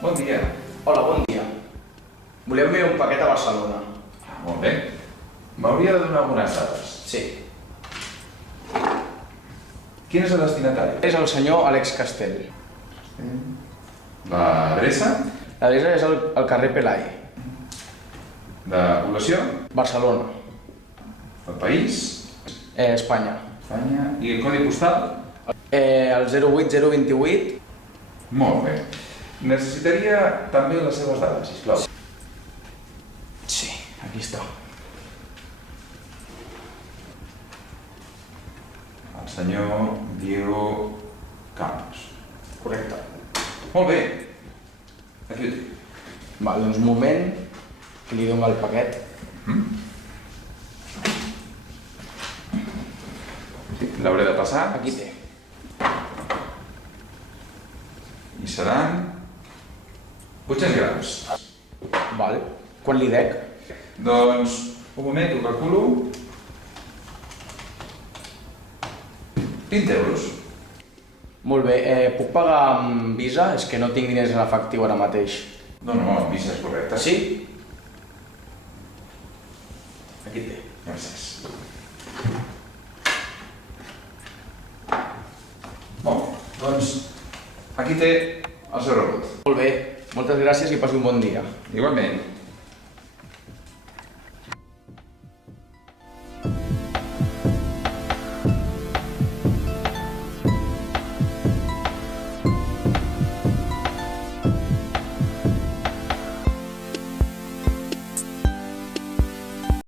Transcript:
Bon dia. Hola, bon dia. Voleu enviar un paquet a Barcelona? Molt bé. M'hauria de donar algunes dades. Sí. Quin és el destinatari? És el senyor Àlex Castell. L'adreça? L'adreça és al carrer Pelai, De població? Barcelona, El país? Espanya. Espanya. I el codi postal? El 08028. Molt bé. Necessitaria també les seves dades, sisplau. Sí, aquí està. El senyor Diego Campos. Correcte. Molt bé. Aquí ho té. Val, doncs un moment, que li dono el paquet. L'hauré de passar Aquí té. i seran 800 grams. Val. Quan li dec? Doncs, un moment, ho calculo. 20 euros. Molt bé. Puc pagar amb Visa? És que no tinc diners en efectiu ara mateix. No, el Visa és correcte. Sí? Aquí té. Gràcies. Bon, doncs, aquí té el seu rebut. Molt bé. Moltes gràcies i passi un bon dia. Igualment.